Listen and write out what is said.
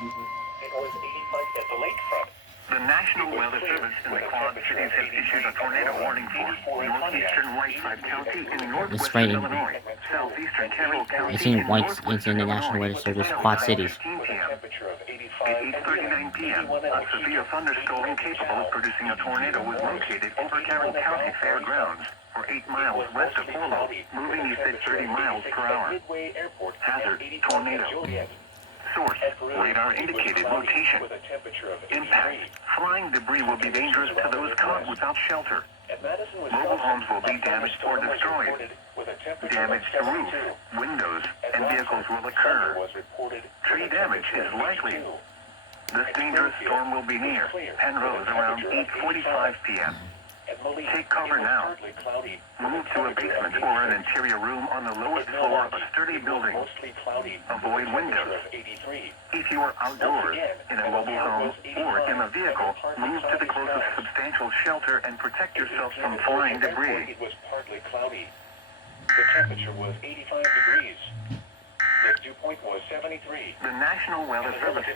It was 85 at the lakefront. The National Weather Service in the Quad Cities has issued a tornado warning for northeastern Whiteside County in northwestern Illinois, southeastern Carroll County, It's in and Whites. It's in the National Weather Service Quad Cities. At 8:39 p.m., a severe thunderstorm capable of producing a tornado was located over Carroll County Fairgrounds, or 8 miles west of Carroll, moving east at 30 miles per hour. Hazard: tornado. Source: radar indicated location. Impact: flying debris will be dangerous to those caught without shelter. Mobile homes will be damaged or destroyed. Damage to roof, windows, and vehicles will occur. Tree damage is likely. This dangerous storm will be near Penrose around 8:45 p.m. Take cover now. Move to a basement or an interior room on the lowest floor of a sturdy building. Avoid windows. If you are outdoors, in a mobile home, or in a vehicle, move to the closest substantial shelter and protect yourself from flying debris. It was partly cloudy. The temperature was 85 degrees. The dew point was 73. The National Weather Service